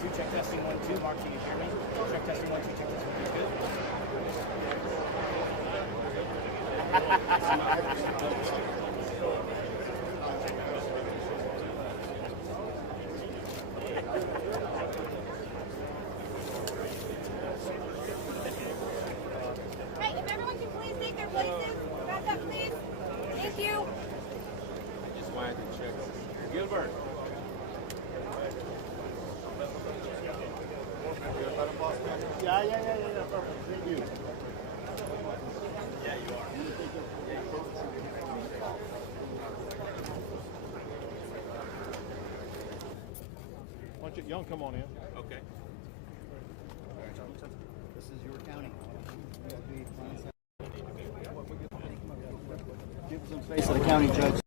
2, check testing 1, 2. Mark, can you hear me? Check testing 1, 2, check testing 1, 2. Good. Hey, if everyone can please take their places, back up, please. Thank you. Just wanted to check. Gilbert. Yeah, perfect. Thank you. Yeah, you are. Why don't y'all come on in? Okay. This is your county. Give some space to the county judge.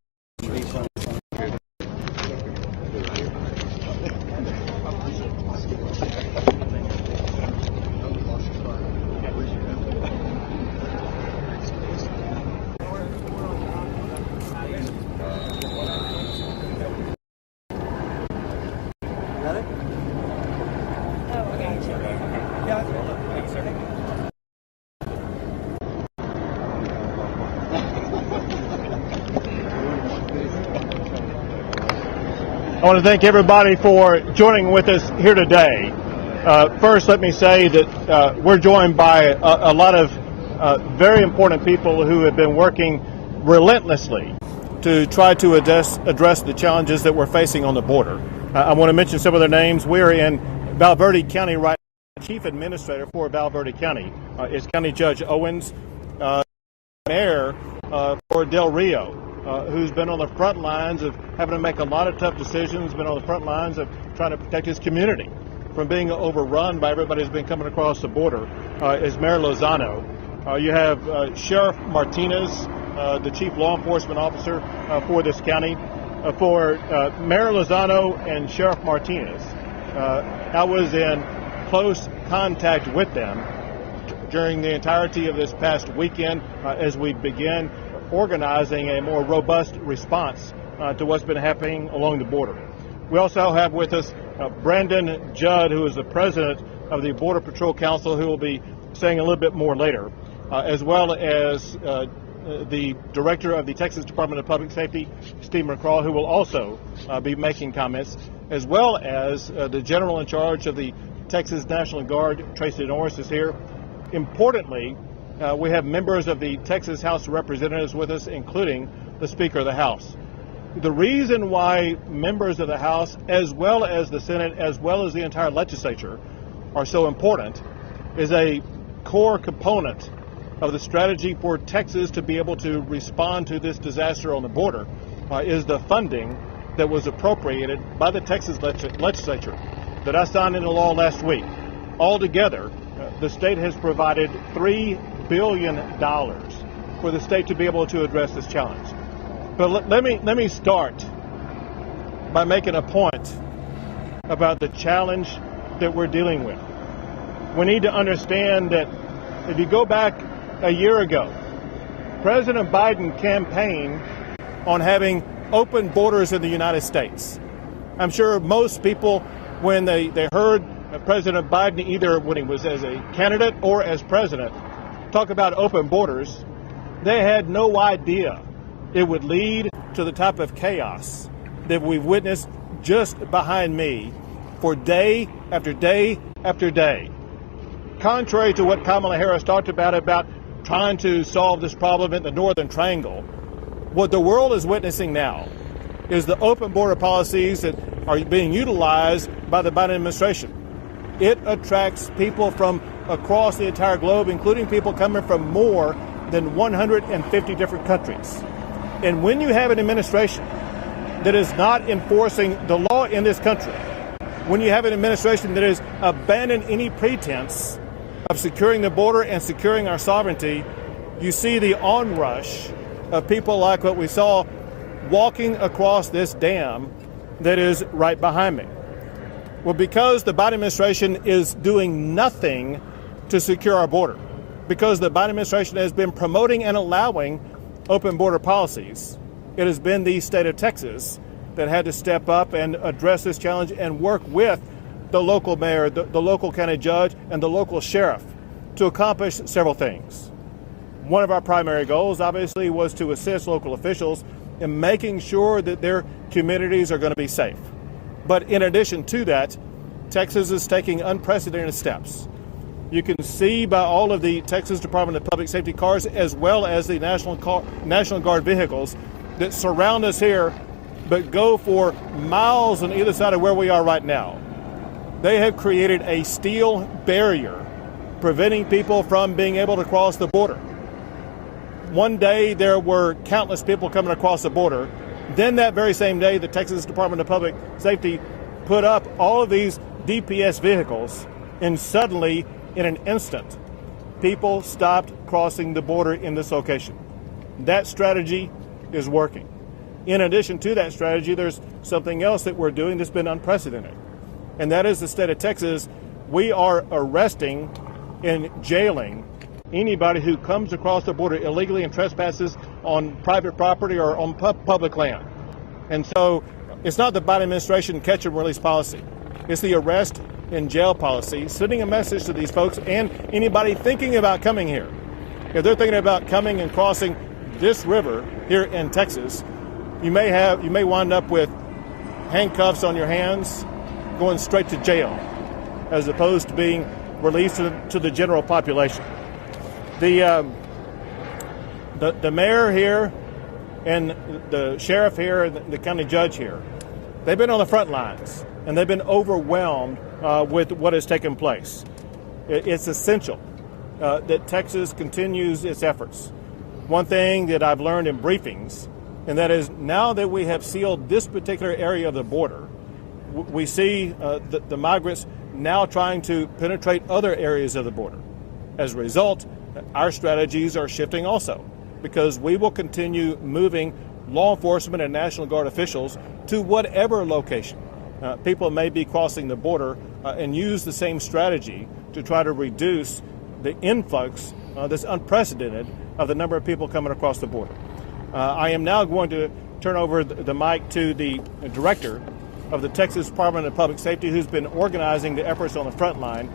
Got it? I want to thank everybody for joining with us here today. First, let me say that we're joined by a lot of very important people who have been working relentlessly to try to address the challenges that we're facing on the border. I want to mention some of their names. We're in Valverde County right now. Chief Administrator for Valverde County is County Judge Owens. Mayor for Del Rio, who's been on the front lines of having to make a lot of tough decisions, been on the front lines of trying to protect his community from being overrun by everybody who's been coming across the border, is Mayor Lozano. You have Sheriff Martinez, the chief law enforcement officer for this county. For Mayor Lozano and Sheriff Martinez, I was in close contact with them during the entirety of this past weekend as we began organizing a more robust response to what's been happening along the border. We also have with us Brandon Judd, who is the president of the Border Patrol Council, who will be saying a little bit more later, as well as the director of the Texas Department of Public Safety, Steve McCraw, who will also be making comments, as well as the general in charge of the Texas National Guard, Tracy Norris, is here. Importantly, we have members of the Texas House of Representatives with us, including the Speaker of the House. The reason why members of the House, as well as the Senate, as well as the entire legislature, are so important is a core component of the strategy for Texas to be able to respond to this disaster on the border is the funding that was appropriated by the Texas legislature that I signed into law last week. Altogether, the state has provided $3 billion for the state to be able to address this challenge. But let me start by making a point about the challenge that we're dealing with. We need to understand that if you go back a year ago, President Biden campaigned on having open borders in the United States. I'm sure most people, when they heard President Biden, either when he was as a candidate or as president, talk about open borders, they had no idea it would lead to the type of chaos that we've witnessed just behind me for day after day after day. Contrary to what Kamala Harris talked about trying to solve this problem in the Northern Triangle, what the world is witnessing now is the open border policies that are being utilized by the Biden administration. It attracts people from across the entire globe, including people coming from more than 150 different countries. And when you have an administration that is not enforcing the law in this country, when you have an administration that has abandoned any pretense of securing the border and securing our sovereignty, you see the onrush of people like what we saw walking across this dam that is right behind me. Well, because the Biden administration is doing nothing to secure our border, because the Biden administration has been promoting and allowing open border policies, it has been the state of Texas that had to step up and address this challenge and work with the local mayor, the local county judge, and the local sheriff to accomplish several things. One of our primary goals, obviously, was to assist local officials in making sure that their communities are going to be safe. But in addition to that, Texas is taking unprecedented steps. You can see by all of the Texas Department of Public Safety cars, as well as the National Guard vehicles that surround us here, but go for miles on either side of where we are right now. They have created a steel barrier preventing people from being able to cross the border. One day there were countless people coming across the border. Then that very same day, the Texas Department of Public Safety put up all of these DPS vehicles, and suddenly, in an instant, people stopped crossing the border in this location. That strategy is working. In addition to that strategy, there's something else that we're doing that's been unprecedented, and that is the state of Texas. We are arresting and jailing anybody who comes across the border illegally and trespasses on private property or on public land. And so it's not the Biden administration catch and release policy. It's the arrest and jail policy, sending a message to these folks and anybody thinking about coming here. If they're thinking about coming and crossing this river here in Texas, you may wind up with handcuffs on your hands, going straight to jail, as opposed to being released to the general population. The mayor here and the sheriff here and the county judge here, they've been on the front lines and they've been overwhelmed with what has taken place. It's essential that Texas continues its efforts. One thing that I've learned in briefings, and that is now that we have sealed this particular area of the border, we see the migrants now trying to penetrate other areas of the border. As a result, our strategies are shifting also, because we will continue moving law enforcement and National Guard officials to whatever location people may be crossing the border and use the same strategy to try to reduce the influx that's unprecedented of the number of people coming across the border. I am now going to turn over the mic to the director of the Texas Department of Public Safety, who's been organizing the efforts on the front line.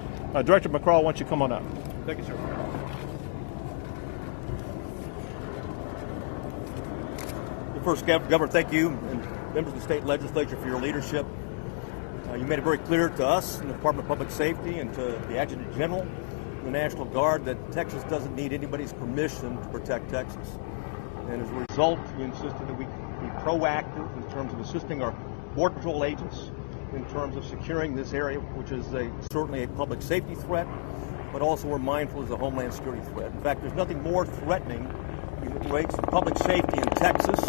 Director McCraw, why don't you come on up? Thank you, sir. Well, first, Governor, thank you and members of the state legislature for your leadership. You made it very clear to us in the Department of Public Safety and to the Adjutant General, the National Guard, that Texas doesn't need anybody's permission to protect Texas. And as a result, we insisted that we be proactive in terms of assisting our Border Patrol agents in terms of securing this area, which is certainly a public safety threat, but also we're mindful as a homeland security threat. In fact, there's nothing more threatening as it relates to public safety in Texas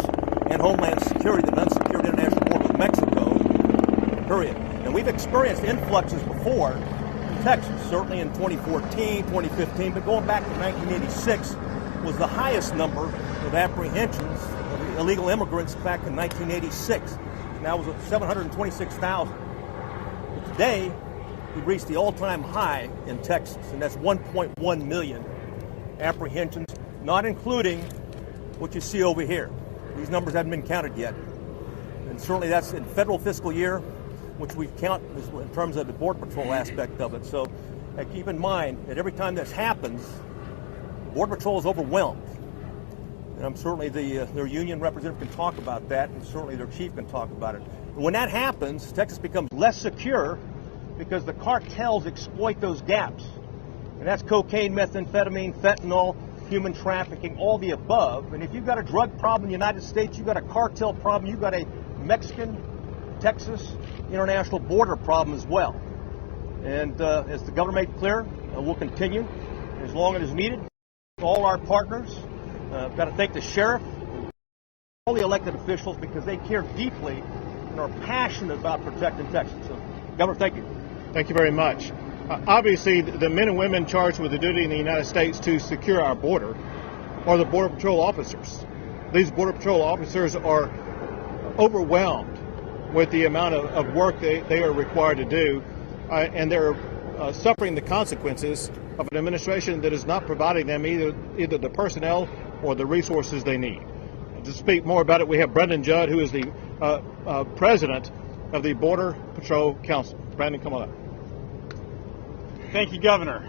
and homeland security than an unsecured international border with Mexico, period. And we've experienced influxes before in Texas, certainly in 2014, 2015, but going back to 1986 was the highest number of apprehensions of illegal immigrants back in 1986. Now it was at 726,000. But today, we've reached the all-time high in Texas, and that's 1.1 million apprehensions, not including what you see over here. These numbers haven't been counted yet. And certainly that's in federal fiscal year, which we count in terms of the Border Patrol aspect of it. So keep in mind that every time this happens, Border Patrol is overwhelmed. And I'm certainly their union representative can talk about that, and certainly their chief can talk about it. And when that happens, Texas becomes less secure because the cartels exploit those gaps. And that's cocaine, methamphetamine, fentanyl, human trafficking, all the above. And if you've got a drug problem in the United States, you've got a cartel problem, you've got a Mexican-Texas international border problem as well. And as the governor made clear, we'll continue as long as needed. All our partners, got to thank the sheriff, all the elected officials, because they care deeply and are passionate about protecting Texas. So, Governor, thank you. Thank you very much. Obviously, the men and women charged with the duty in the United States to secure our border are the Border Patrol officers. These Border Patrol officers are overwhelmed with the amount of work they are required to do, and they're suffering the consequences of an administration that is not providing them either the personnel or the resources they need. To speak more about it, we have Brendan Judd, who is the president of the Border Patrol Council. Brandon, come on up. Thank you, Governor.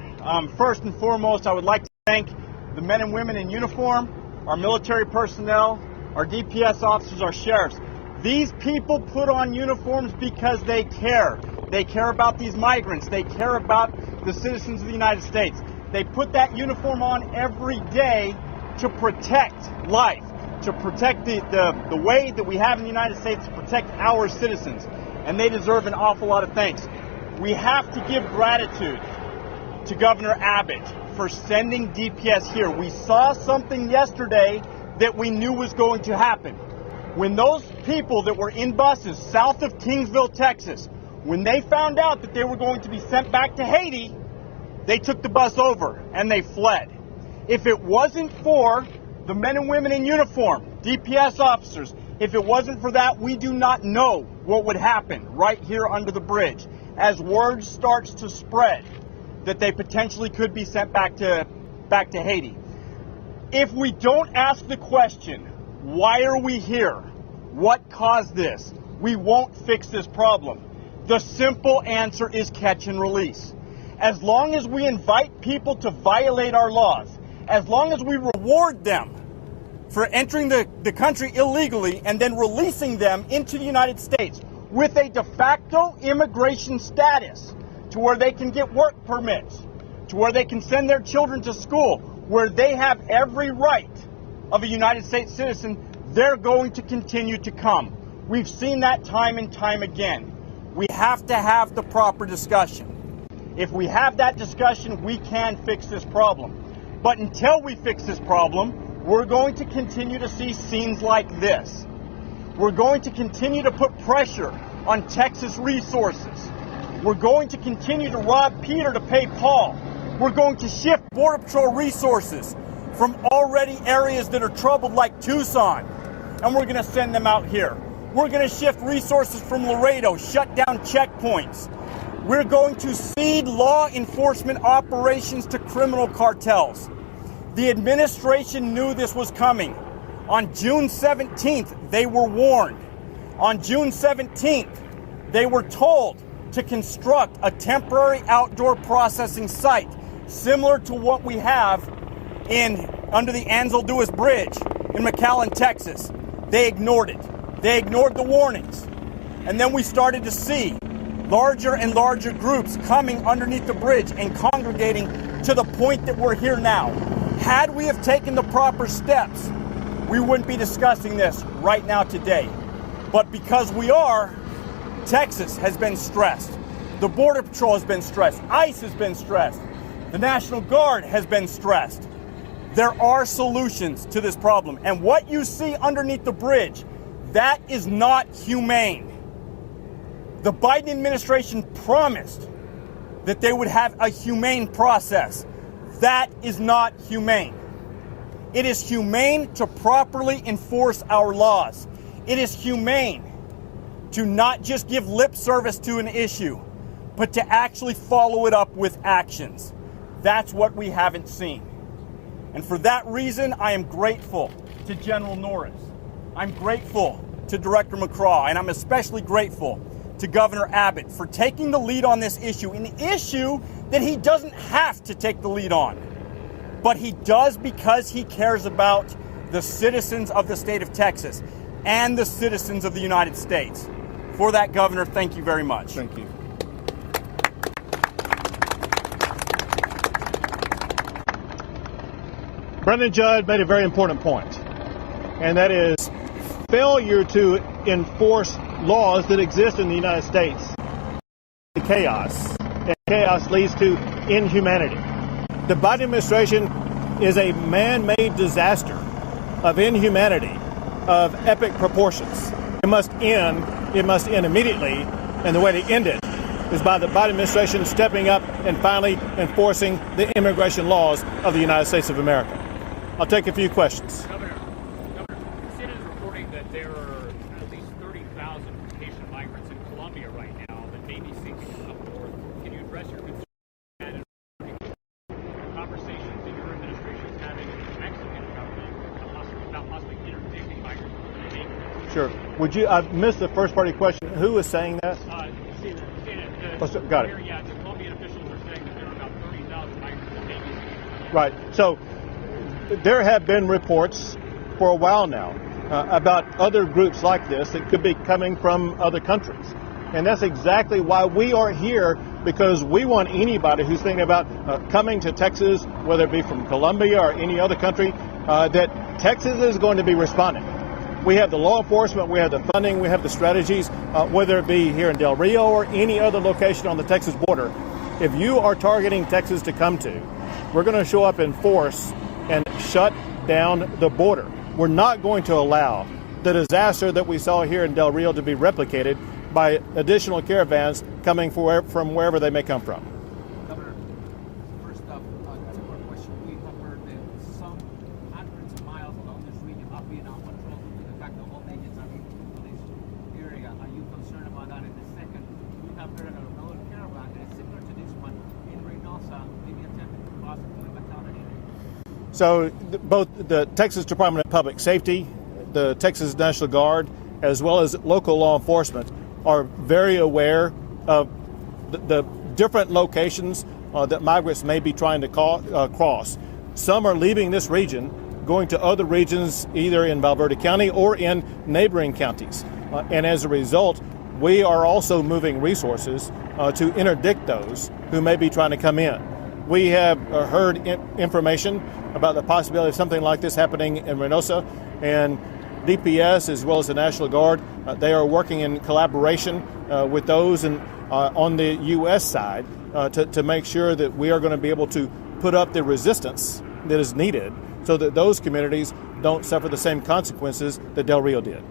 First and foremost, I would like to thank the men and women in uniform, our military personnel, our DPS officers, our sheriffs. These people put on uniforms because they care. They care about these migrants. They care about the citizens of the United States. They put that uniform on every day to protect life, to protect the way that we have in the United States, to protect our citizens. And they deserve an awful lot of thanks. We have to give gratitude to Governor Abbott for sending DPS here. We saw something yesterday that we knew was going to happen. When those people that were in buses south of Kingsville, Texas, when they found out that they were going to be sent back to Haiti, they took the bus over and they fled. If it wasn't for the men and women in uniform, DPS officers, if it wasn't for that, we do not know what would happen right here under the bridge as word starts to spread that they potentially could be sent back to Haiti. If we don't ask the question, why are we here? What caused this? We won't fix this problem. The simple answer is catch and release. As long as we invite people to violate our laws, as long as we reward them for entering the country illegally and then releasing them into the United States with a de facto immigration status to where they can get work permits, to where they can send their children to school, where they have every right of a United States citizen, they're going to continue to come. We've seen that time and time again. We have to have the proper discussion. If we have that discussion, we can fix this problem. But until we fix this problem, we're going to continue to see scenes like this. We're going to continue to put pressure on Texas resources. We're going to continue to rob Peter to pay Paul. We're going to shift Border Patrol resources from already areas that are troubled like Tucson, and we're going to send them out here. We're going to shift resources from Laredo, shut down checkpoints. We're going to cede law enforcement operations to criminal cartels. The administration knew this was coming. On June 17th, they were warned. On June 17th, they were told to construct a temporary outdoor processing site similar to what we have under the Ansel Lewis Bridge in McAllen, Texas. They ignored it. They ignored the warnings. And then we started to see larger and larger groups coming underneath the bridge and congregating to the point that we're here now. Had we have taken the proper steps, we wouldn't be discussing this right now today. But because we are, Texas has been stressed. The Border Patrol has been stressed. ICE has been stressed. The National Guard has been stressed. There are solutions to this problem. And what you see underneath the bridge, that is not humane. The Biden administration promised that they would have a humane process. That is not humane. It is humane to properly enforce our laws. It is humane to not just give lip service to an issue, but to actually follow it up with actions. That's what we haven't seen. And for that reason, I am grateful to General Norris. I'm grateful to Director McCraw, and I'm especially grateful to Governor Abbott for taking the lead on this issue, an issue that he doesn't have to take the lead on. But he does because he cares about the citizens of the state of Texas and the citizens of the United States. For that, Governor, thank you very much. Thank you. Brendan Judd made a very important point, and that is failure to enforce laws that exist in the United States. Chaos, and chaos leads to inhumanity. The Biden administration is a man-made disaster of inhumanity, of epic proportions. It must end immediately, and the way to end it is by the Biden administration stepping up and finally enforcing the immigration laws of the United States of America. I'll take a few questions. Governor, CNN is reporting that there are at least 30,000 Haitian migrants in Colombia right now that may be seeking to come north. Can you address your concern and conversations that your administration is having with the Mexican government about possibly interdicting migrants into the neighborhoods? Sure. Would you? I missed the first part of your question. Who is saying that? Got it. Yeah, the Colombian officials are saying that there are about 30,000 migrants that may be. Right. So there have been reports for a while now about other groups like this that could be coming from other countries. And that's exactly why we are here, because we want anybody who's thinking about coming to Texas, whether it be from Colombia or any other country, that Texas is going to be responding. We have the law enforcement, we have the funding, we have the strategies, whether it be here in Del Rio or any other location on the Texas border. If you are targeting Texas to come to, we're going to show up in force and shut down the border. We're not going to allow the disaster that we saw here in Del Rio to be replicated by additional caravans coming from wherever they may come from. Governor, first up, two-part question. We have heard that some hundreds of miles along this region are being uncontrolled due to the fact that all agents are being put to this area. Are you concerned about that? And the second, we have heard of another caravan that is similar to this one in Reynosa, maybe attempting to cross the battalion. So both the Texas Department of Public Safety, the Texas National Guard, as well as local law enforcement are very aware of the different locations that migrants may be trying to cross. Some are leaving this region, going to other regions, either in Valverde County or in neighboring counties. And as a result, we are also moving resources to interdict those who may be trying to come in. We have heard information about the possibility of something like this happening in Reynosa, and DPS as well as the National Guard, they are working in collaboration with those on the U.S. side to make sure that we are going to be able to put up the resistance that is needed so that those communities don't suffer the same consequences that Del Rio did.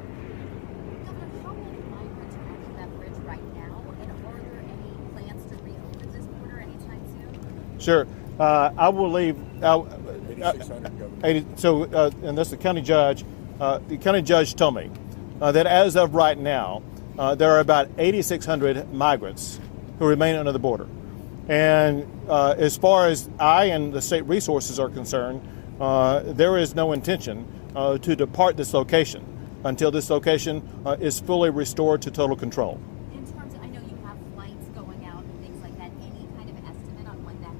Governor, how many migrants are crossing that bridge right now? And are there any plans to reopen this border anytime soon? Sure. I will leave. And that's the county judge. The county judge told me that as of right now, there are about 8,600 migrants who remain under the border. And as far as I and the state resources are concerned, there is no intention to depart this location until this location is fully restored to total control. In terms of, I know you have flights going out and things like that. Any kind of estimate on when that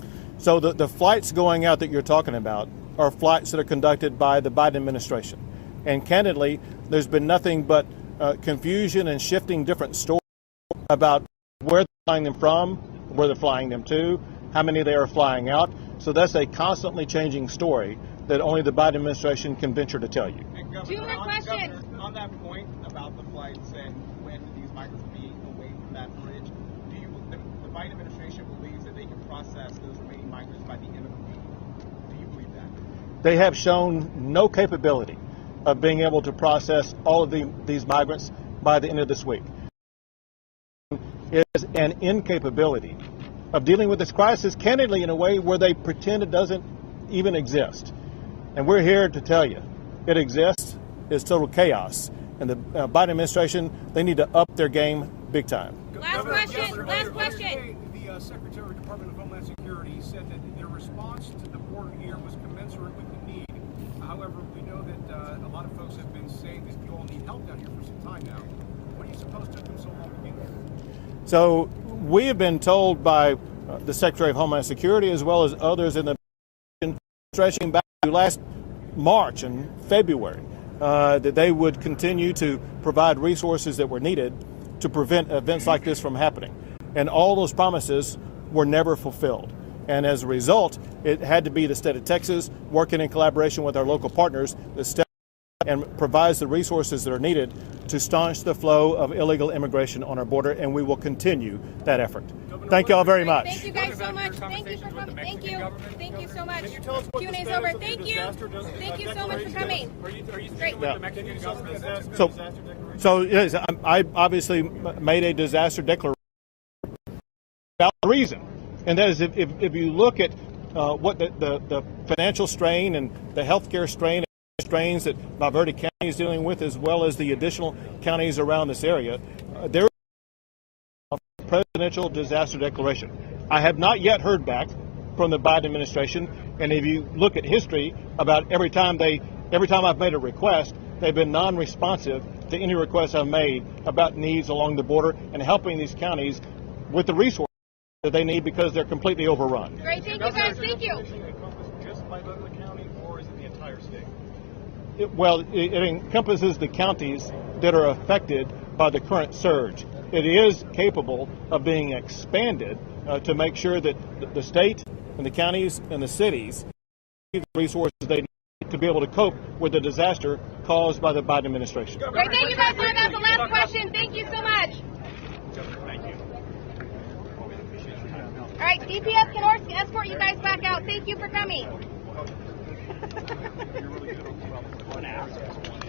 could be? So the flights going out that you're talking about are flights that are conducted by the Biden administration. And candidly, there's been nothing but confusion and shifting different stories about where they're flying them from, where they're flying them to, how many they are flying out. So that's a constantly changing story that only the Biden administration can venture to tell you. Two-more question. On that point about the flights and when these migrants will be away from that bridge, the Biden administration believes that they can process those remaining migrants by the end of the week. Do you believe that? They have shown no capability of being able to process all of these migrants by the end of this week. It is an incapability of dealing with this crisis, candidly, in a way where they pretend it doesn't even exist. And we're here to tell you, it exists, it's total chaos. And the Biden administration, they need to up their game big time. Last question. The Secretary of the Department of Homeland Security said that their response to the border here was commensurate with the need. However, we know that a lot of folks have been saying that you all need help down here for some time now. What are you supposed to do so long to get there? So we have been told by the Secretary of Homeland Security as well as others in the stretching back to last March and February that they would continue to provide resources that were needed to prevent events like this from happening. And all those promises were never fulfilled. And as a result, it had to be the state of Texas working in collaboration with our local partners that steps and provides the resources that are needed to staunch the flow of illegal immigration on our border, and we will continue that effort. Thank you all very much. Thank you guys so much. Thank you for coming. Thank you. Thank you so much. Q&A's over. Thank you. Thank you so much for coming. Are you Great. with the Mexican government? So yes, I obviously made a disaster declaration about a reason, and that is if you look at what the financial strain and the healthcare strains that Valverde County is dealing with, as well as the additional counties around this area, there is a presidential disaster declaration. I have not yet heard back from the Biden administration, and if you look at history, about every time I've made a request, they've been non-responsive to any requests I've made about needs along the border and helping these counties with the resources that they need because they're completely overrun. Great, thank you guys, thank you. Just by Butler County, or is it the entire state? It encompasses the counties that are affected by the current surge. It is capable of being expanded to make sure that the state and the counties and the cities have the resources they need to be able to cope with the disaster caused by the Biden administration. Great, thank you guys. That's the last question. Thank you so much. Thank you. All right, DPS can escort you guys back out. Thank you for coming.